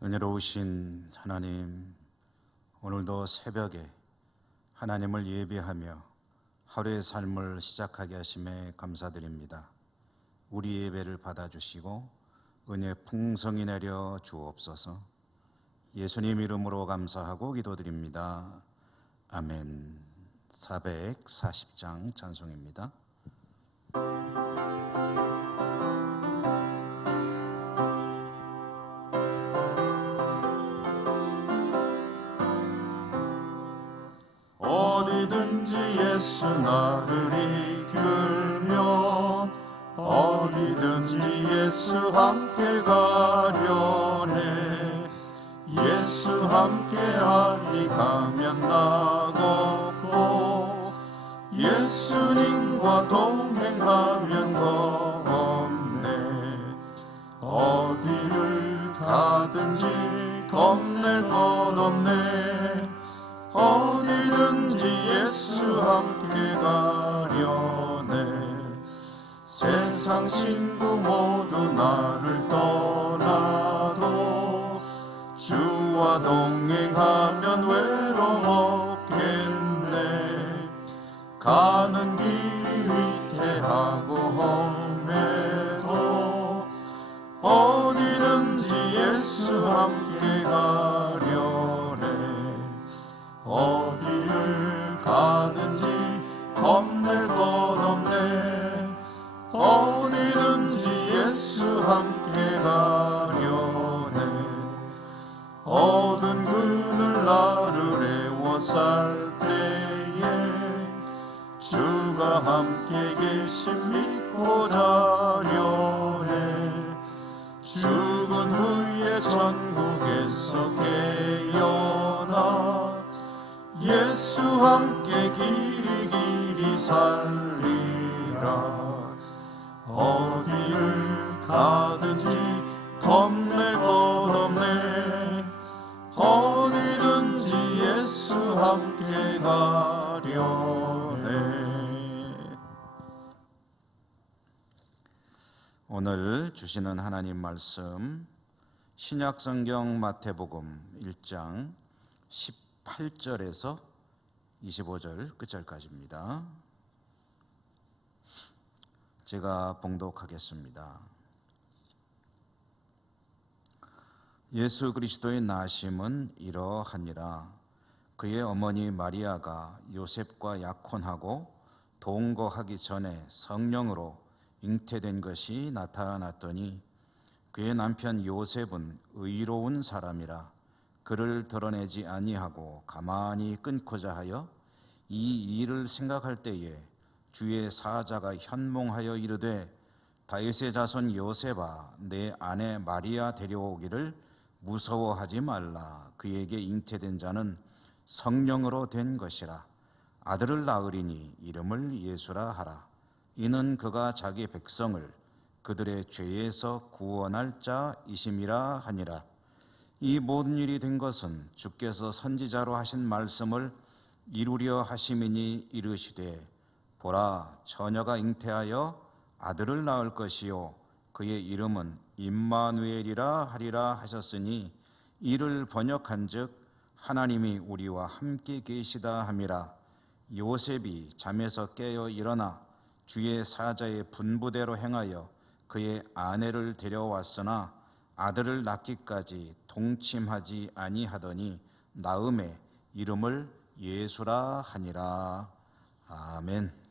은혜로우신 하나님, 오늘도 새벽에 하나님을 예배하며 하루의 삶을 시작하게 하심에 감사드립니다. 우리 예배를 받아주시고 은혜 풍성히 내려 주옵소서. 예수님 이름으로 감사하고 기도드립니다. 아멘. 440장 찬송입니다. 어디든지 예수 나를 이끌면 어디든지 예수 함께 가려네. 예수 함께하니 가면 나겠고 예수님과 동행하면 겁없네. 어디를 가든지 겁낼 것 없네. 어디든지 예수 함께 가려네. 세상 친구 모두 나를 떠나도 주와 동행하면 외로움 없겠네. 가는 길이 위태하고 험해도 어디든지 예수 함께 가려네. 어디를 가든지 겁낼 것 없네. 어디든지 예수 함께 가려네. 어두운 그늘 나를 애워쌀 때에 주가 함께 계심 믿고 자려네. 죽은 후에 천국에서 깨어나 예수 함께 길이 살리라. 어디를 가든지 겁낼 것 없네. 어디든지 예수 함께 가려네. 오늘 주시는 하나님 말씀, 신약성경 마태복음 1장 18절에서 25절 끝절까지입니다. 제가 봉독하겠습니다. 예수 그리스도의 나심은 이러하니라. 그의 어머니 마리아가 요셉과 약혼하고 동거하기 전에 성령으로 잉태된 것이 나타났더니 그의 남편 요셉은 의로운 사람이라 그를 드러내지 아니하고 가만히 끊고자 하여 이 일을 생각할 때에 주의 사자가 현몽하여 이르되 다윗의 자손 요셉아 내 아내 마리아 데려오기를 무서워하지 말라. 그에게 잉태된 자는 성령으로 된 것이라. 아들을 낳으리니 이름을 예수라 하라. 이는 그가 자기 백성을 그들의 죄에서 구원할 자이심이라 하니라. 이 모든 일이 된 것은 주께서 선지자로 하신 말씀을 이루려 하심이니 이르시되 보라 처녀가 잉태하여 아들을 낳을 것이요 그의 이름은 임마누엘이라 하리라 하셨으니 이를 번역한즉 하나님이 우리와 함께 계시다 함이라. 요셉이 잠에서 깨어 일어나 주의 사자의 분부대로 행하여 그의 아내를 데려왔으나 아들을 낳기까지 동침하지 아니하더니 낳음에 이름을 예수라 하니라. 아멘.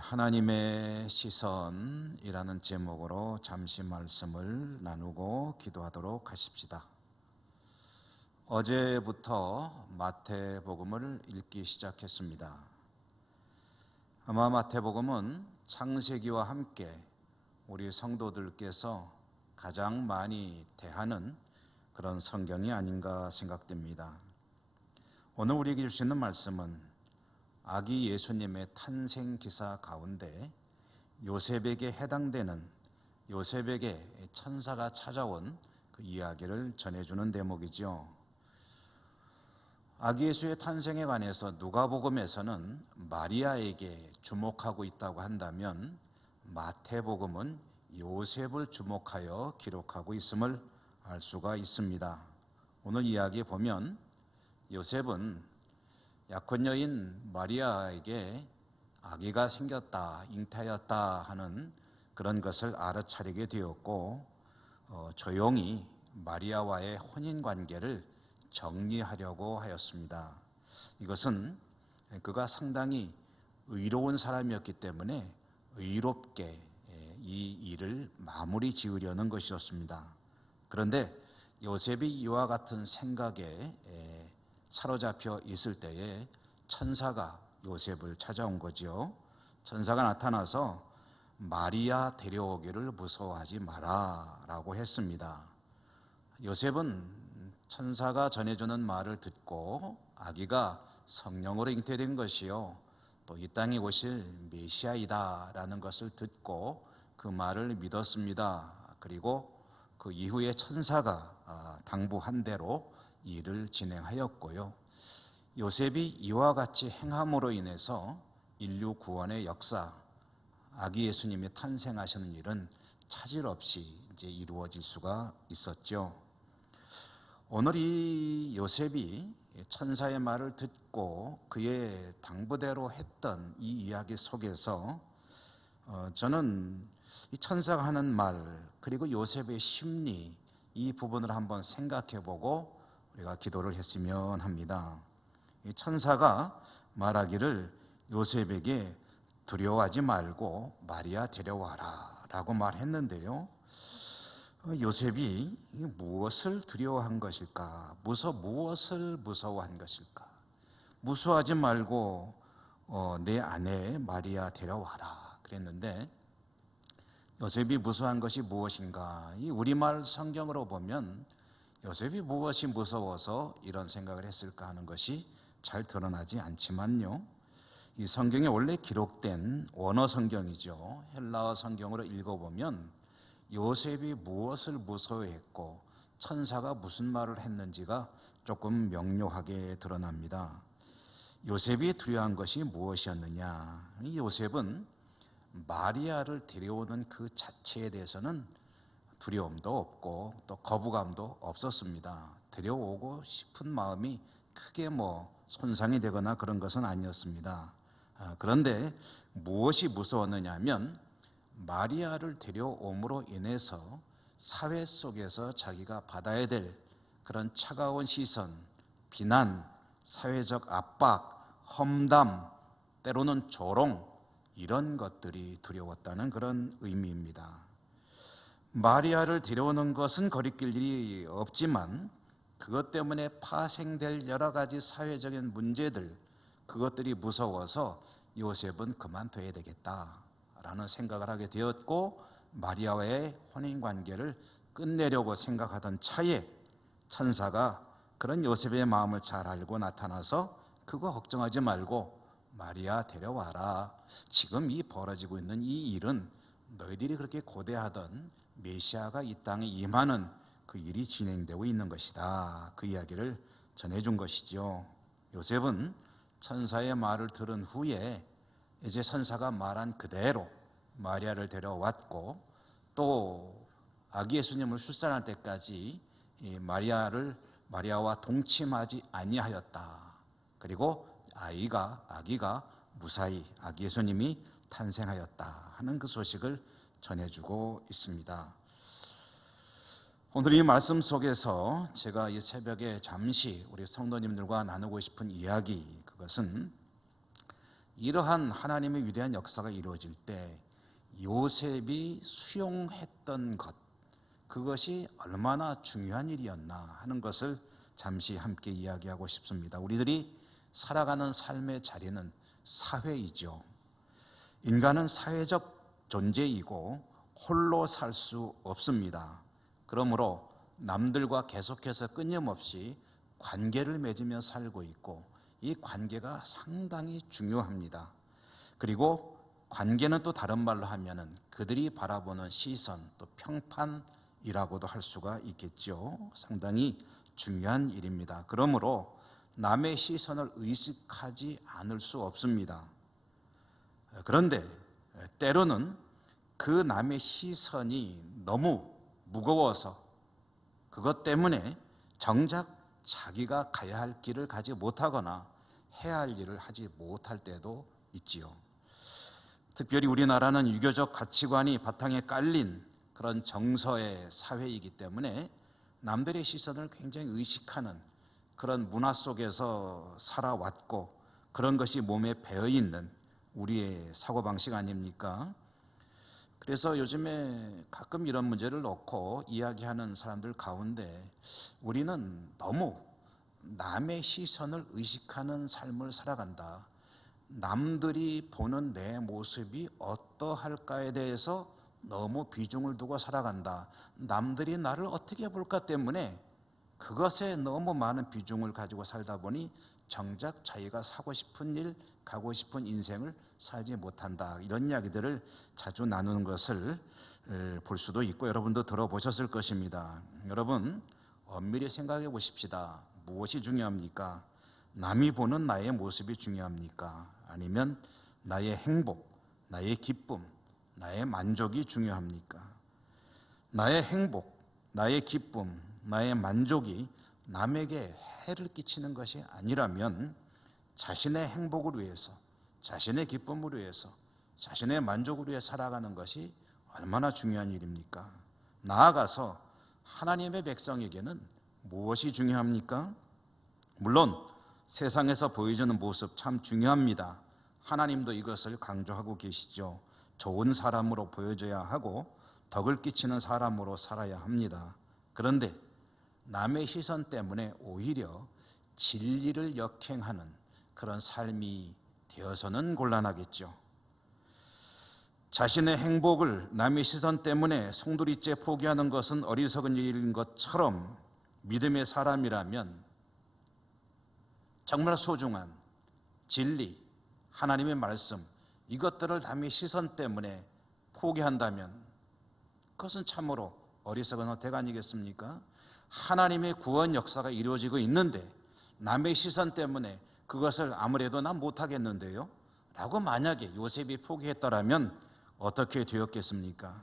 하나님의 시선이라는 제목으로 잠시 말씀을 나누고 기도하도록 하십시다. 어제부터 마태복음을 읽기 시작했습니다. 아마 마태복음은 창세기와 함께 우리 성도들께서 가장 많이 대하는 그런 성경이 아닌가 생각됩니다. 오늘 우리에게 주시는 말씀은 아기 예수님의 탄생 기사 가운데 요셉에게 해당되는 요셉에게 천사가 찾아온 그 이야기를 전해주는 대목이죠. 아기 예수의 탄생에 관해서 누가복음에서는 마리아에게 주목하고 있다고 한다면 마태복음은 요셉을 주목하여 기록하고 있음을 알 수가 있습니다. 오늘 이야기에 보면 요셉은 약혼 여인 마리아에게 아기가 생겼다, 잉태하였다 하는 그런 것을 알아차리게 되었고 조용히 마리아와의 혼인 관계를 정리하려고 하였습니다. 이것은 그가 상당히 의로운 사람이었기 때문에 의롭게 이 일을 마무리 지으려는 것이었습니다. 그런데 요셉이 이와 같은 생각에 사로잡혀 있을 때에 천사가 요셉을 찾아온 거죠. 천사가 나타나서 마리아 데려오기를 무서워하지 마라 라고 했습니다. 요셉은 천사가 전해주는 말을 듣고 아기가 성령으로 잉태된 것이요 또 이 땅에 오실 메시아이다 라는 것을 듣고 그 말을 믿었습니다. 그리고 그 이후에 천사가 당부한 대로 일을 진행하였고요. 요셉이 이와 같이 행함으로 인해서 인류 구원의 역사, 아기 예수님이 탄생하시는 일은 차질 없이 이제 이루어질 수가 있었죠. 오늘 이 요셉이 천사의 말을 듣고 그의 당부대로 했던 이 이야기 속에서 저는 이 천사가 하는 말 그리고 요셉의 심리 이 부분을 한번 생각해보고 우리가 기도를 했으면 합니다. 이 천사가 말하기를 요셉에게 두려워하지 말고 마리아 데려와라 라고 말했는데요, 요셉이 무엇을 두려워한 것일까? 무엇을 무서워한 것일까? 무서워하지 말고 내 아내 마리아 데려와라 그랬는데 요셉이 무서워한 것이 무엇인가? 이 우리말 성경으로 보면 요셉이 무엇이 무서워서 이런 생각을 했을까 하는 것이 잘 드러나지 않지만요, 이 성경에 원래 기록된 원어 성경이죠. 헬라어 성경으로 읽어보면 요셉이 무엇을 무서워했고 천사가 무슨 말을 했는지가 조금 명료하게 드러납니다. 요셉이 두려워한 것이 무엇이었느냐? 이 요셉은 마리아를 데려오는 그 자체에 대해서는 두려움도 없고 또 거부감도 없었습니다. 데려오고 싶은 마음이 크게 손상이 되거나 그런 것은 아니었습니다. 그런데 무엇이 무서웠느냐 하면 마리아를 데려옴으로 인해서 사회 속에서 자기가 받아야 될 그런 차가운 시선, 비난, 사회적 압박, 험담, 때로는 조롱 이런 것들이 두려웠다는 그런 의미입니다. 마리아를 데려오는 것은 거리낄 일이 없지만 그것 때문에 파생될 여러 가지 사회적인 문제들, 그것들이 무서워서 요셉은 그만둬야 되겠다라는 생각을 하게 되었고 마리아와의 혼인관계를 끝내려고 생각하던 차에 천사가 그런 요셉의 마음을 잘 알고 나타나서 그거 걱정하지 말고 마리아 데려와라. 지금 이 벌어지고 있는 이 일은 너희들이 그렇게 고대하던 메시아가 이 땅에 임하는 그 일이 진행되고 있는 것이다. 그 이야기를 전해준 것이죠. 요셉은 천사의 말을 들은 후에 이제 천사가 말한 그대로 마리아를 데려왔고 또 아기 예수님을 출산할 때까지 이 마리아와 동침하지 아니하였다. 그리고 아기가 무사히 아기 예수님이 탄생하였다 하는 그 소식을 전해주고 있습니다. 오늘 이 말씀 속에서 제가 이 새벽에 잠시 우리 성도님들과 나누고 싶은 이야기, 그것은 이러한 하나님의 위대한 역사가 이루어질 때 요셉이 수용했던 것, 그것이 얼마나 중요한 일이었나 하는 것을 잠시 함께 이야기하고 싶습니다. 우리들이 살아가는 삶의 자리는 사회이죠. 인간은 사회적 존재이고 홀로 살 수 없습니다. 그러므로 남들과 계속해서 끊임없이 관계를 맺으며 살고 있고 이 관계가 상당히 중요합니다. 그리고 관계는 또 다른 말로 하면은 그들이 바라보는 시선, 또 평판이라고도 할 수가 있겠죠. 상당히 중요한 일입니다. 그러므로 남의 시선을 의식하지 않을 수 없습니다. 그런데 때로는 그 남의 시선이 너무 무거워서 그것 때문에 정작 자기가 가야 할 길을 가지 못하거나 해야 할 일을 하지 못할 때도 있지요. 특별히 우리나라는 유교적 가치관이 바탕에 깔린 그런 정서의 사회이기 때문에 남들의 시선을 굉장히 의식하는 그런 문화 속에서 살아왔고, 그런 것이 몸에 배어있는 우리의 사고방식 아닙니까? 그래서 요즘에 가끔 이런 문제를 놓고 이야기하는 사람들 가운데 우리는 너무 남의 시선을 의식하는 삶을 살아간다. 남들이 보는 내 모습이 어떠할까에 대해서 너무 비중을 두고 살아간다. 남들이 나를 어떻게 볼까 때문에 그것에 너무 많은 비중을 가지고 살다 보니 정작 자기가 사고 싶은 일, 가고 싶은 인생을 살지 못한다. 이런 이야기들을 자주 나누는 것을 볼 수도 있고 여러분도 들어보셨을 것입니다. 여러분, 엄밀히 생각해 보십시다. 무엇이 중요합니까? 남이 보는 나의 모습이 중요합니까? 아니면 나의 행복, 나의 기쁨, 나의 만족이 중요합니까? 나의 행복, 나의 기쁨, 나의 만족이 남에게 해를 끼치는 것이 아니라면 자신의 행복을 위해서, 자신의 기쁨을 위해서, 자신의 만족을 위해 살아가는 것이 얼마나 중요한 일입니까? 나아가서 하나님의 백성에게는 무엇이 중요합니까? 물론 세상에서 보여주는 모습 참 중요합니다. 하나님도 이것을 강조하고 계시죠. 좋은 사람으로 보여져야 하고 덕을 끼치는 사람으로 살아야 합니다. 그런데 남의 시선 때문에 오히려 진리를 역행하는 그런 삶이 되어서는 곤란하겠죠. 자신의 행복을 남의 시선 때문에 송두리째 포기하는 것은 어리석은 일인 것처럼 믿음의 사람이라면 정말 소중한 진리, 하나님의 말씀, 이것들을 남의 시선 때문에 포기한다면 그것은 참으로 어리석은 선택 아니겠습니까? 하나님의 구원 역사가 이루어지고 있는데 남의 시선 때문에 그것을 아무래도 난 못하겠는데요 라고 만약에 요셉이 포기했더라면 어떻게 되었겠습니까?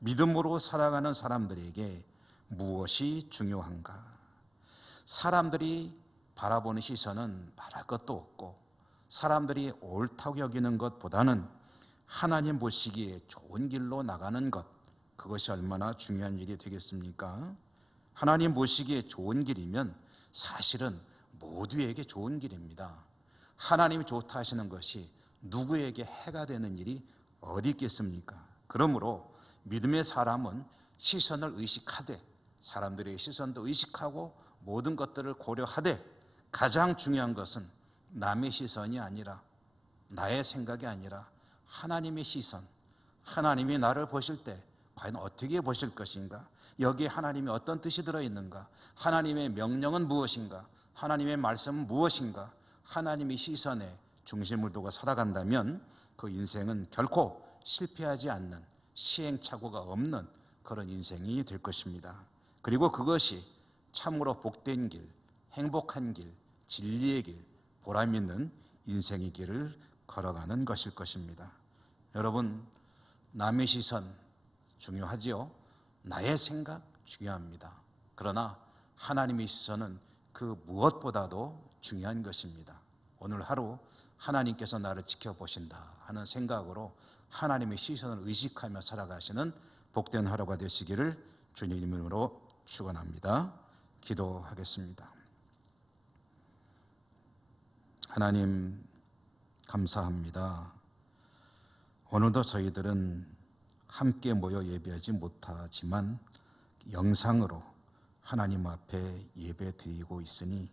믿음으로 살아가는 사람들에게 무엇이 중요한가? 사람들이 바라보는 시선은 말할 것도 없고 사람들이 옳다고 여기는 것보다는 하나님 보시기에 좋은 길로 나가는 것, 그것이 얼마나 중요한 일이 되겠습니까? 하나님 보시기에 좋은 길이면 사실은 모두에게 좋은 길입니다. 하나님이 좋다 하시는 것이 누구에게 해가 되는 일이 어디 있겠습니까? 그러므로 믿음의 사람은 시선을 의식하되, 사람들의 시선도 의식하고 모든 것들을 고려하되, 가장 중요한 것은 남의 시선이 아니라, 나의 생각이 아니라 하나님의 시선, 하나님이 나를 보실 때 과연 어떻게 보실 것인가? 여기에 하나님의 어떤 뜻이 들어있는가? 하나님의 명령은 무엇인가? 하나님의 말씀은 무엇인가? 하나님의 시선에 중심을 두고 살아간다면 그 인생은 결코 실패하지 않는, 시행착오가 없는 그런 인생이 될 것입니다. 그리고 그것이 참으로 복된 길, 행복한 길, 진리의 길, 보람 있는 인생의 길을 걸어가는 것일 것입니다. 여러분, 남의 시선 중요하지요. 나의 생각 중요합니다. 그러나 하나님의 시선은 그 무엇보다도 중요한 것입니다. 오늘 하루 하나님께서 나를 지켜보신다 하는 생각으로 하나님의 시선을 의식하며 살아가시는 복된 하루가 되시기를 주님 이름으로 축원합니다. 기도하겠습니다. 하나님 감사합니다. 오늘도 저희들은 함께 모여 예배하지 못하지만 영상으로 하나님 앞에 예배 드리고 있으니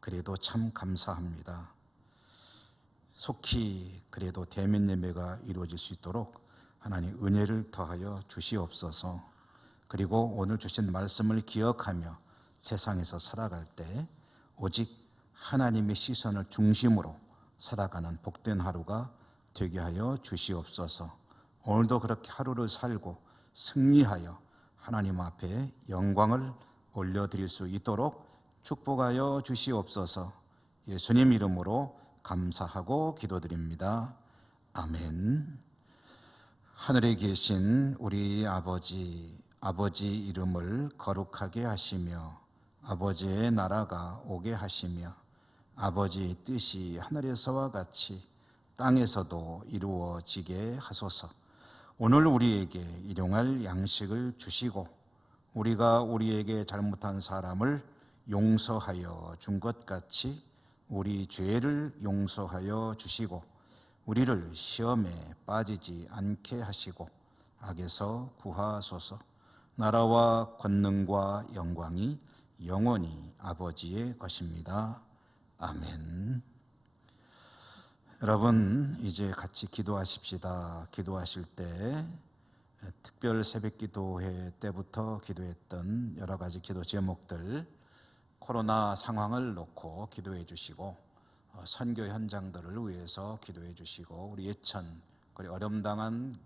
그래도 참 감사합니다. 속히 그래도 대면 예배가 이루어질 수 있도록 하나님 은혜를 더하여 주시옵소서. 그리고 오늘 주신 말씀을 기억하며 세상에서 살아갈 때 오직 하나님의 시선을 중심으로 살아가는 복된 하루가 되게 하여 주시옵소서. 오늘도 그렇게 하루를 살고 승리하여 하나님 앞에 영광을 올려드릴 수 있도록 축복하여 주시옵소서. 예수님 이름으로 감사하고 기도드립니다. 아멘. 하늘에 계신 우리 아버지 이름을 거룩하게 하시며 아버지의 나라가 오게 하시며 아버지의 뜻이 하늘에서와 같이 땅에서도 이루어지게 하소서. 오늘 우리에게 일용할 양식을 주시고 우리가 우리에게 잘못한 사람을 용서하여 준 것 같이 우리 죄를 용서하여 주시고 우리를 시험에 빠지지 않게 하시고 악에서 구하소서. 나라와 권능과 영광이 영원히 아버지의 것입니다. 아멘. 여러분, 이제 같이 기도하십시다. 기도하실 때 특별 새벽기도회 때부터 기도했던 여러 가지 기도 제목들, 코로나 상황을 놓고 기도해 주시고 선교 현장들을 위해서 기도해 주시고 우리 예천, 그리고 어려움당한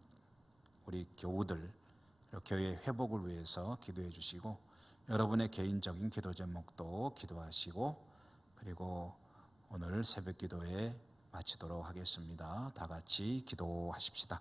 우리 교우들, 교회 회복을 위해서 기도해 주시고 여러분의 개인적인 기도 제목도 기도하시고 그리고 오늘 새벽 기도회 마치도록 하겠습니다. 다 같이 기도하십시다.